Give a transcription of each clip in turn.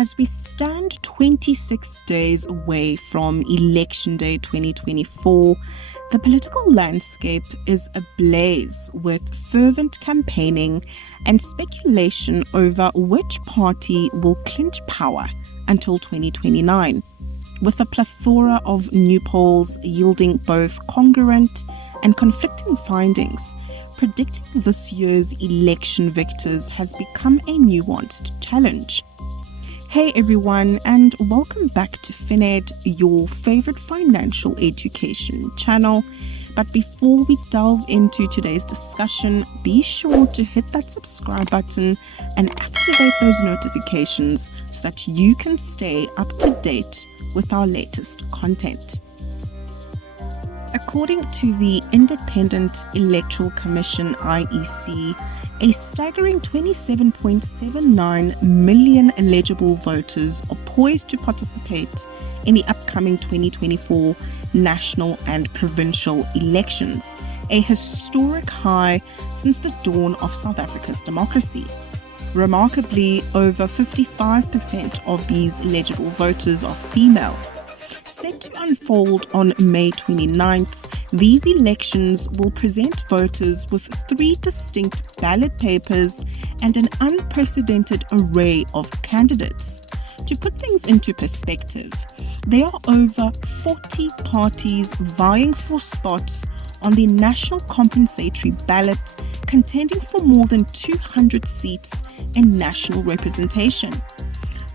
As we stand 26 days away from Election Day 2024, the political landscape is ablaze with fervent campaigning and speculation over which party will clinch power until 2029, with a plethora of new polls yielding both congruent and conflicting findings. Predicting this year's election victors has become a nuanced challenge. Hey everyone, and welcome back to FinEd, your favorite financial education channel. But before we delve into today's discussion, be sure to hit that subscribe button and activate those notifications so that you can stay up to date with our latest content. According to the Independent Electoral Commission (IEC), a staggering 27.79 million eligible voters are poised to participate in the upcoming 2024 national and provincial elections, a historic high since the dawn of South Africa's democracy. Remarkably, over 55% of these eligible voters are female. Set to unfold on May 29th, these elections will present voters with 3 distinct ballot papers and an unprecedented array of candidates. To put things into perspective, there are over 40 parties vying for spots on the national compensatory ballot, contending for more than 200 seats in national representation.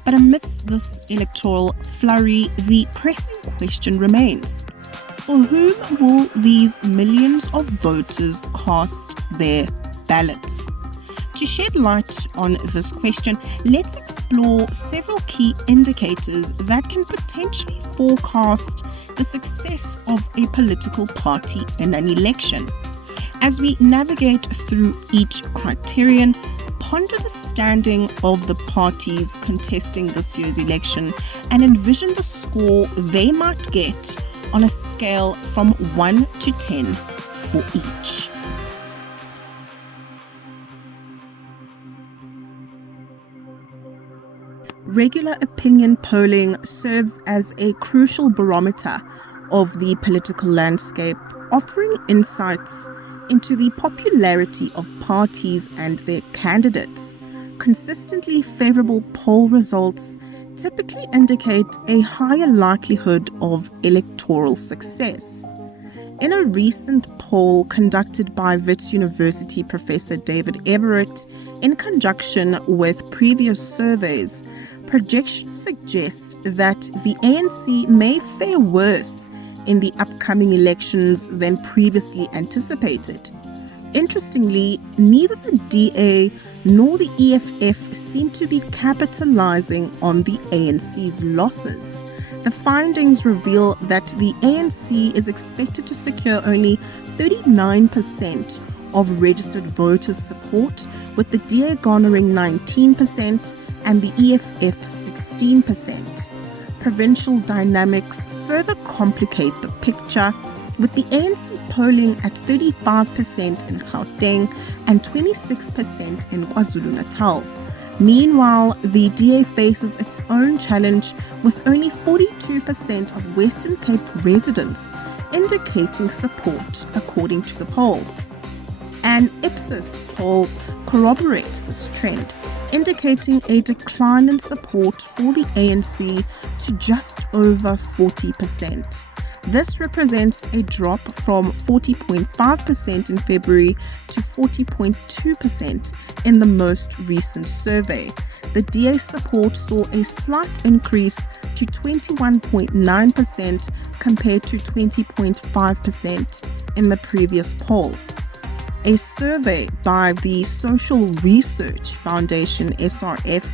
But amidst this electoral flurry, the pressing question remains: for whom will these millions of voters cast their ballots? To shed light on this question, let's explore several key indicators that can potentially forecast the success of a political party in an election. As we navigate through each criterion, ponder the standing of the parties contesting this year's election and envision the score they might get on a scale from 1 to 10 for each. Regular opinion polling serves as a crucial barometer of the political landscape, offering insights into the popularity of parties and their candidates. Consistently favorable poll results typically indicate a higher likelihood of electoral success. In a recent poll conducted by Wits University professor David Everett in conjunction with previous surveys, projections suggest that the ANC may fare worse in the upcoming elections than previously anticipated. Interestingly, neither the DA nor the EFF seem to be capitalizing on the ANC's losses. The findings reveal that the ANC is expected to secure only 39% of registered voters' support, with the DA garnering 19% and the EFF 16%. Provincial dynamics further complicate the picture, with the ANC polling at 35% in Gauteng and 26% in KwaZulu-Natal. Meanwhile, the DA faces its own challenge, with only 42% of Western Cape residents indicating support, according to the poll. An Ipsos poll corroborates this trend, indicating a decline in support for the ANC to just over 40%. This represents a drop from 40.5% in February to 40.2% in the most recent survey. The DA support saw a slight increase to 21.9% compared to 20.5% in the previous poll. A survey by the Social Research Foundation (SRF)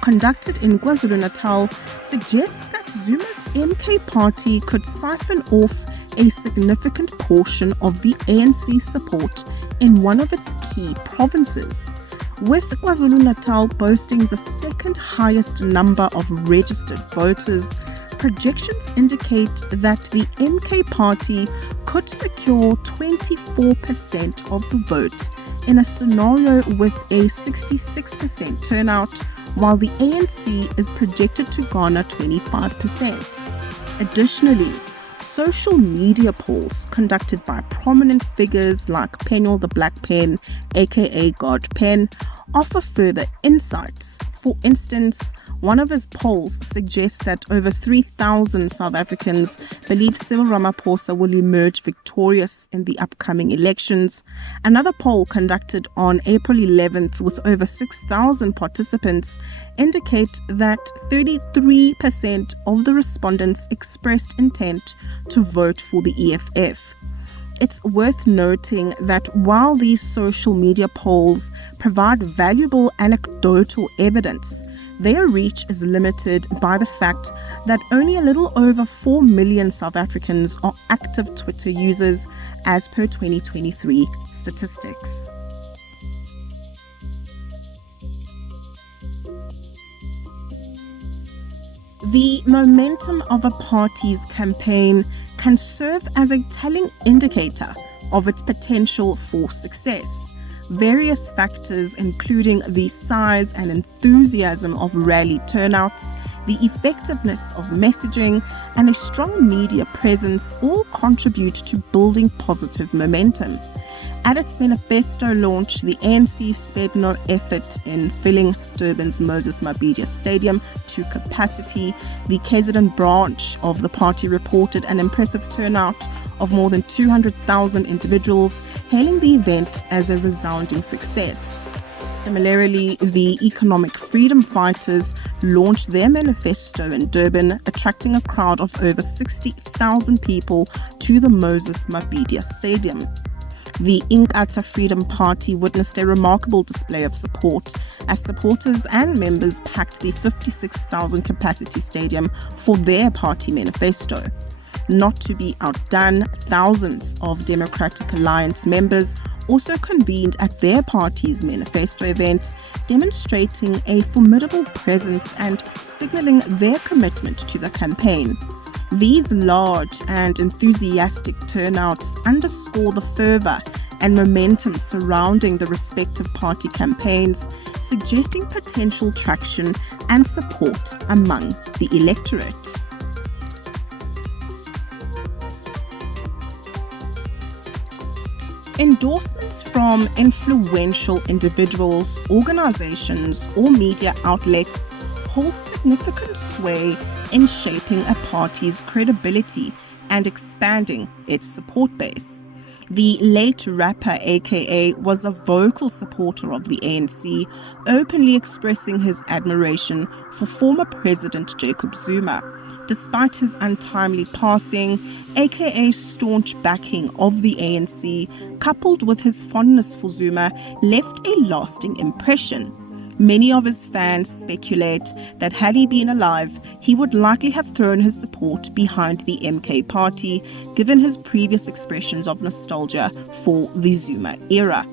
conducted in KwaZulu-Natal suggests that Zuma's MK party could siphon off a significant portion of the ANC support in one of its key provinces. With KwaZulu-Natal boasting the second highest number of registered voters, projections indicate that the MK party could secure 24% of the vote in a scenario with a 66% turnout, while the ANC is projected to garner 25%. Additionally, social media polls conducted by prominent figures like Penny the Black Pen, aka God Pen, offer further insights. For instance, one of his polls suggests that over 3,000 South Africans believe Cyril Ramaphosa will emerge victorious in the upcoming elections. Another poll conducted on April 11th with over 6,000 participants indicate that 33% of the respondents expressed intent to vote for the EFF. It's worth noting that while these social media polls provide valuable anecdotal evidence, their reach is limited by the fact that only a little over 4 million South Africans are active Twitter users as per 2023 statistics. The momentum of a party's campaign can serve as a telling indicator of its potential for success. Various factors, including the size and enthusiasm of rally turnouts, the effectiveness of messaging, and a strong media presence, all contribute to building positive momentum. At its manifesto launch, the ANC spared no effort in filling Durban's Moses Mabhida Stadium to capacity. The KZN branch of the party reported an impressive turnout of more than 200,000 individuals, hailing the event as a resounding success. Similarly, the Economic Freedom Fighters launched their manifesto in Durban, attracting a crowd of over 60,000 people to the Moses Mabhida Stadium. The Inkatha Freedom Party witnessed a remarkable display of support as supporters and members packed the 56,000 capacity stadium for their party manifesto. Not to be outdone, thousands of Democratic Alliance members also convened at their party's manifesto event, demonstrating a formidable presence and signaling their commitment to the campaign. These large and enthusiastic turnouts underscore the fervor and momentum surrounding the respective party campaigns, suggesting potential traction and support among the electorate. Endorsements from influential individuals, organizations, or media outlets hold significant sway in shaping a party's credibility and expanding its support base. The late rapper AKA was a vocal supporter of the ANC, openly expressing his admiration for former President Jacob Zuma. Despite his untimely passing, AKA's staunch backing of the ANC, coupled with his fondness for Zuma, left a lasting impression. Many of his fans speculate that had he been alive, he would likely have thrown his support behind the MK party, given his previous expressions of nostalgia for the Zuma era.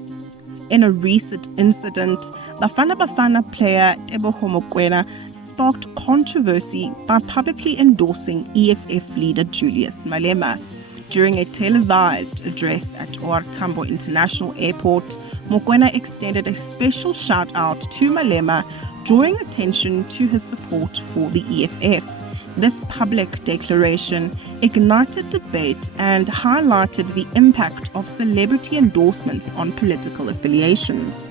In a recent incident, Bafana Bafana player Teboho Mokoena sparked controversy by publicly endorsing EFF leader Julius Malema. During a televised address at OR Tambo International Airport, Mokoena extended a special shout-out to Malema, drawing attention to his support for the EFF. This public declaration ignited debate and highlighted the impact of celebrity endorsements on political affiliations.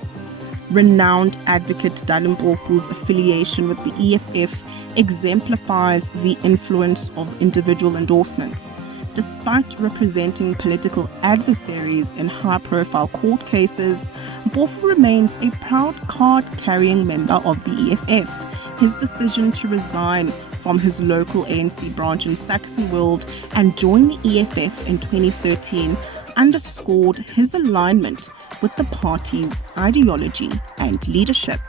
Renowned advocate Dalimpofu's affiliation with the EFF exemplifies the influence of individual endorsements. Despite representing political adversaries in high-profile court cases, Mpofu remains a proud card-carrying member of the EFF. His decision to resign from his local ANC branch in Saxonwold and join the EFF in 2013 underscored his alignment with the party's ideology and leadership.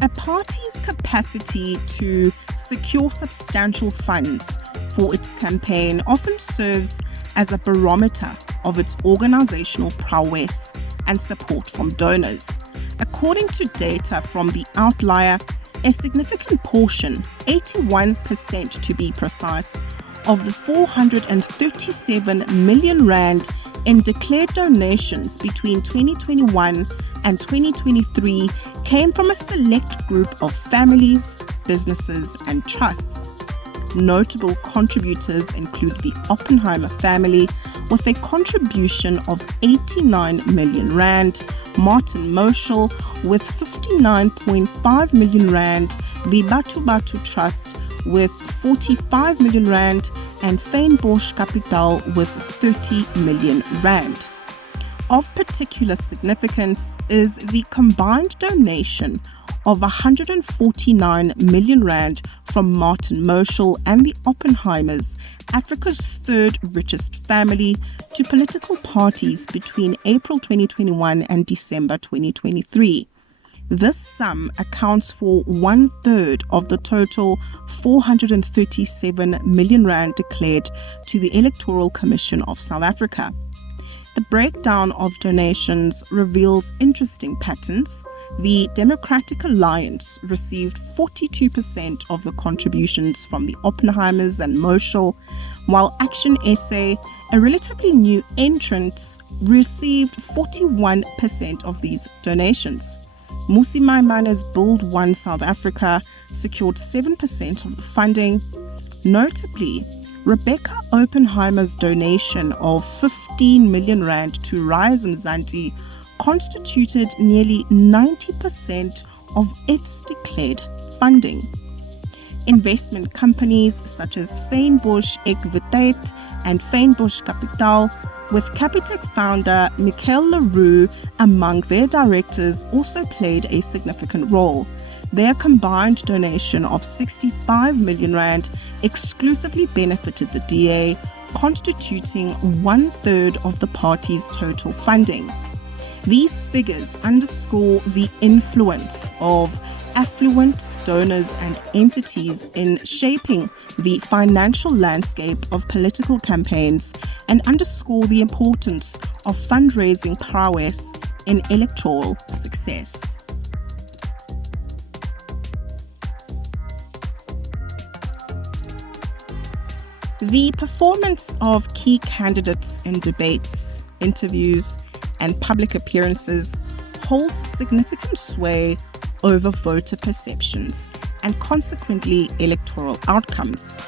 A party's capacity to secure substantial funds for its campaign often serves as a barometer of its organizational prowess and support from donors. According to data from the Outlier, a significant portion, 81% to be precise, of the 437 million rand in declared donations between 2021 and 2023 came from a select group of families, businesses, and trusts. Notable contributors include the Oppenheimer family with a contribution of 89 million rand, Martin Moshel with 59.5 million rand, the Batu Batu Trust with 45 million rand, and Fynbosch Capital with 30 million rand. Of particular significance is the combined donation of 149 million rand from Martin Moshel and the Oppenheimers, Africa's third richest family, to political parties between April 2021 and December 2023. This sum accounts for 1/3 of the total 437 million rand declared to the Electoral Commission of South Africa. The breakdown of donations reveals interesting patterns. The Democratic Alliance received 42% of the contributions from the Oppenheimers and Moshel, while Action SA, a relatively new entrant, received 41% of these donations. Musi Maimane's Build One South Africa secured 7% of the funding. Notably, Rebecca Oppenheimer's donation of 15 million rand to Rise Mzansi constituted nearly 90% of its declared funding. Investment companies such as Fynbosch Equiteit and Fynbosch Capital, with Capitec founder Michael Leroux among their directors, also played a significant role. Their combined donation of 65 million rand exclusively benefited the DA, constituting 1/3 of the party's total funding. These figures underscore the influence of affluent donors and entities in shaping the financial landscape of political campaigns and underscore the importance of fundraising prowess in electoral success. The performance of key candidates in debates, interviews, and public appearances holds significant sway over voter perceptions and consequently electoral outcomes.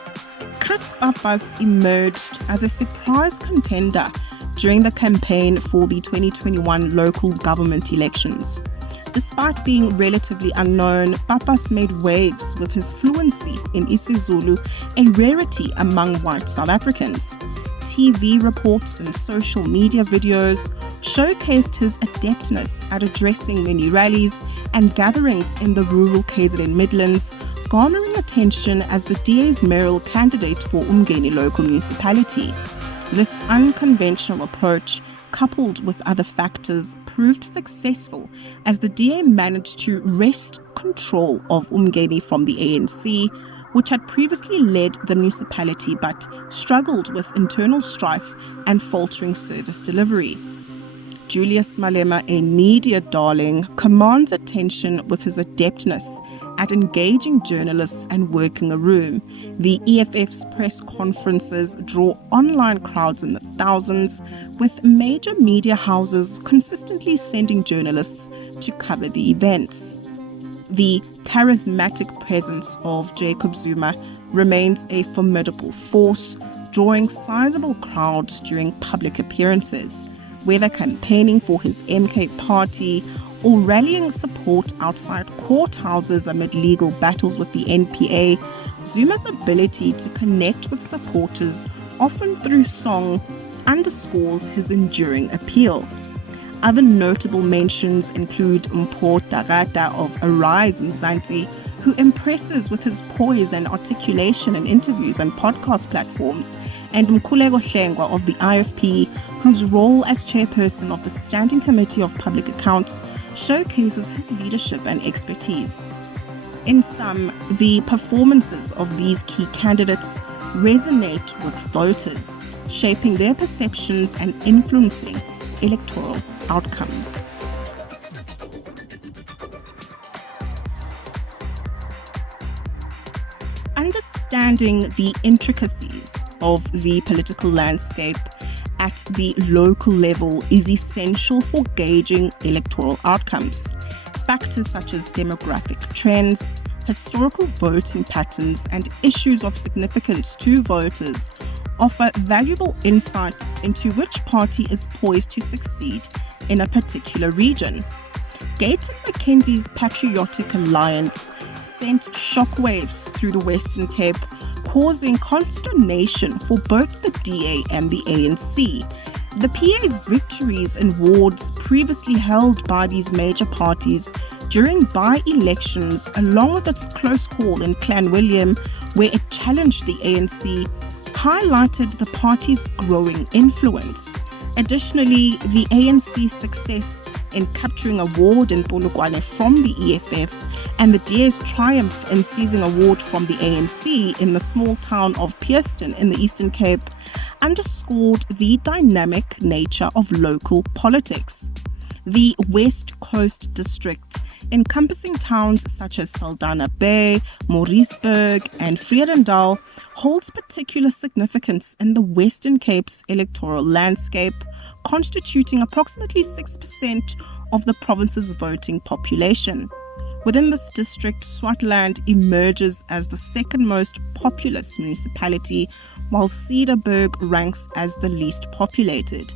Chris Pappas emerged as a surprise contender during the campaign for the 2021 local government elections. Despite being relatively unknown, Pappas made waves with his fluency in isiZulu, a rarity among white South Africans. TV reports and social media videos showcased his adeptness at addressing many rallies and gatherings in the rural KZN Midlands, garnering attention as the DA's mayoral candidate for Umgeni local municipality. This unconventional approach, coupled with other factors, proved successful as the DA managed to wrest control of Umgeni from the ANC, which had previously led the municipality but struggled with internal strife and faltering service delivery. Julius Malema, a media darling, commands attention with his adeptness at engaging journalists and working a room. The EFF's press conferences draw online crowds in the thousands, with major media houses consistently sending journalists to cover the events. The charismatic presence of Jacob Zuma remains a formidable force, drawing sizable crowds during public appearances, whether campaigning for his MK party or rallying support outside courthouses amid legal battles with the NPA. Zuma's ability to connect with supporters, often through song, underscores his enduring appeal. Other notable mentions include Mpho Takata of Arise Mzansi, who impresses with his poise and articulation in interviews and podcast platforms, and Mkhuleko Hlengwa of the IFP, whose role as chairperson of the Standing Committee of Public Accounts showcases his leadership and expertise. In sum, the performances of these key candidates resonate with voters, shaping their perceptions and influencing electoral outcomes. Understanding the intricacies of the political landscape at the local level is essential for gauging electoral outcomes. Factors such as demographic trends, historical voting patterns, and issues of significance to voters offer valuable insights into which party is poised to succeed in a particular region. Gayton Mackenzie's Patriotic Alliance sent shockwaves through the Western Cape, causing consternation for both the DA and the ANC. The PA's victories in wards previously held by these major parties during by-elections, along with its close call in Clanwilliam, where it challenged the ANC, highlighted the party's growing influence. Additionally, the ANC's success in capturing a ward in Polokwane from the EFF and the DA's triumph in seizing a ward from the ANC in the small town of Pearston in the Eastern Cape underscored the dynamic nature of local politics. The West Coast District, encompassing towns such as Saldanha Bay, Mauriceburg, and Vredendal, holds particular significance in the Western Cape's electoral landscape, constituting approximately 6% of the province's voting population. Within this district, Swartland emerges as the second most populous municipality, while Cedarburg ranks as the least populated.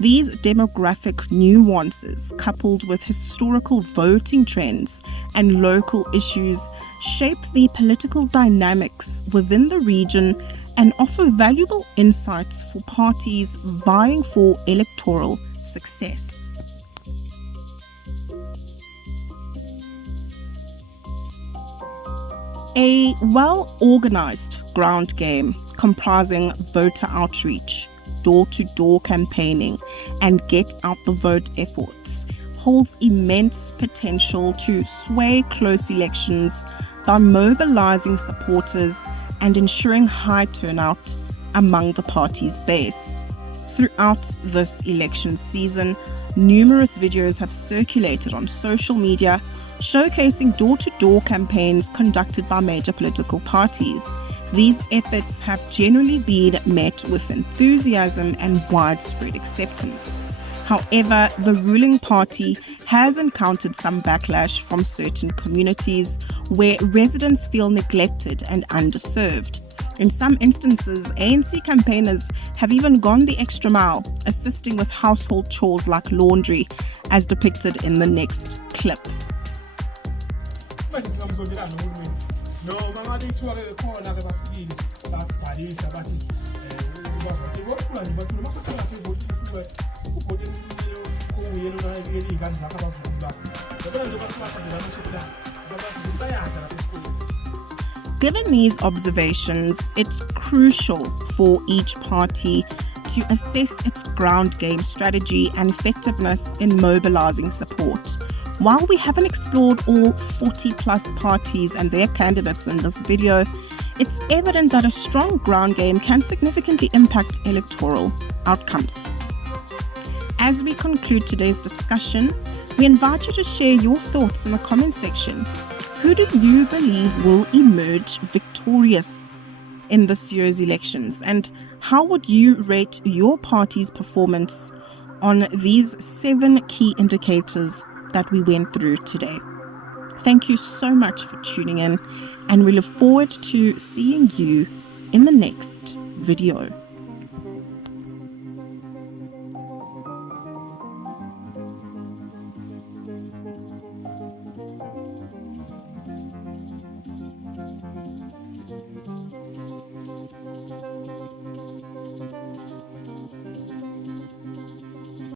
These demographic nuances, coupled with historical voting trends and local issues, shape the political dynamics within the region and offer valuable insights for parties vying for electoral success. A well-organized ground game comprising voter outreach, door-to-door campaigning, and get-out-the-vote efforts holds immense potential to sway close elections by mobilizing supporters and ensuring high turnout among the party's base. Throughout this election season, numerous videos have circulated on social media showcasing door-to-door campaigns conducted by major political parties. These efforts have generally been met with enthusiasm and widespread acceptance. However, the ruling party has encountered some backlash from certain communities where residents feel neglected and underserved. In some instances, ANC campaigners have even gone the extra mile, assisting with household chores like laundry, as depicted in the next clip. Given these observations, it's crucial for each party to assess its ground game strategy and effectiveness in mobilizing support. While we haven't explored all 40-plus parties and their candidates in this video, it's evident that a strong ground game can significantly impact electoral outcomes. As we conclude today's discussion, we invite you to share your thoughts in the comment section. Who do you believe will emerge victorious in this year's elections? And how would you rate your party's performance on these 7 key indicators that we went through today? Thank you so much for tuning in, and we look forward to seeing you in the next video.